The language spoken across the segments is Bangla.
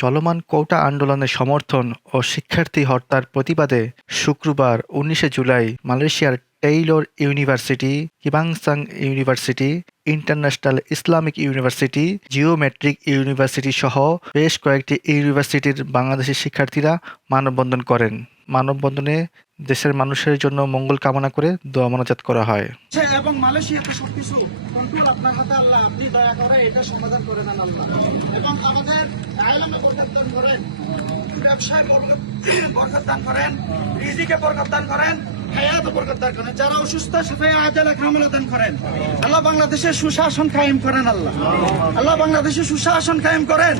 চলমান কোটা আন্দোলনের সমর্থন ও শিক্ষার্থী হত্যার প্রতিবাদে শুক্রবার ১৯ জুলাই মালয়েশিয়ার Taylor University, Kebangsaan University, International Islamic University, Geometric University সহ বেশ কয়েকটি ইউনিভার্সিটির বাংলাদেশি শিক্ষার্থীরা মানববন্ধন করেন। মানববন্ধনে দেশের মানুষের জন্য মঙ্গল কামনা করে দোয়া মোনাজাত করা হয়। এবং মালয়েশিয়াতে সবকিছু কন্ট্রোল আপনার হাতে আল্লাহ, আপনি দয়া করে এটা সমাধান করে দেন আল্লাহ। এবং আমাদের আইলামে বরকত দান করেন, ব্যবসায় বরকত দান করেন, রিজিকে বরকত দান করেন, হায়াতে বরকত দান করেন। যারা অসুস্থ সেফায়ে আজেলা কামিলা দান করেন আল্লাহ। বাংলাদেশে সুশাসন কায়েম করেন আল্লাহ। আল্লাহ বাংলাদেশে সুশাসন কায়েম করেন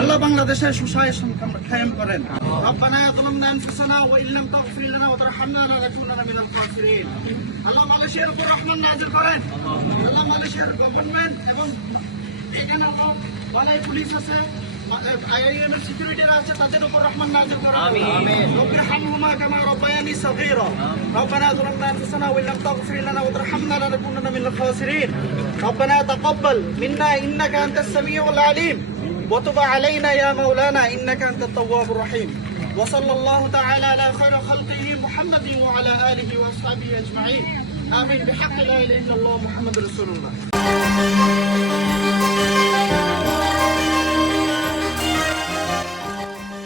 আল্লাহ। বাংলাদেশে সুশাসন কায়েম করেন। ربنا ظلمنا انفسنا وان لم تغفر لنا وترحمنا لنكونن من الخاسرين। আল্লাহ মালয়েশিয়ার উপর রহমত নাযিল করেন আল্লাহ। মালয়েশিয়ার গভর্নমেন্ট এবং এখানে বালাই পুলিশ আছে, আইএম এর সিকিউরিটিরা আছে, তাদের উপর রহমত নাযিল করেন। আমিন। রব্বি রহমহুমা কামা রাব্বায়ানি সগীরা। ربنا ظلمنا انفسنا وان لم تغفر لنا وترحمنا لنكونن من الخاسرين। ربنا تقبل منا انك انت السميع العليم وتب علينا يا مولانا انك انت التواب الرحيم। وصلى الله تعالى على خير خلقه محمد وعلى اله واصحابه اجمعين امين بحق لا اله الا الله محمد رسول الله।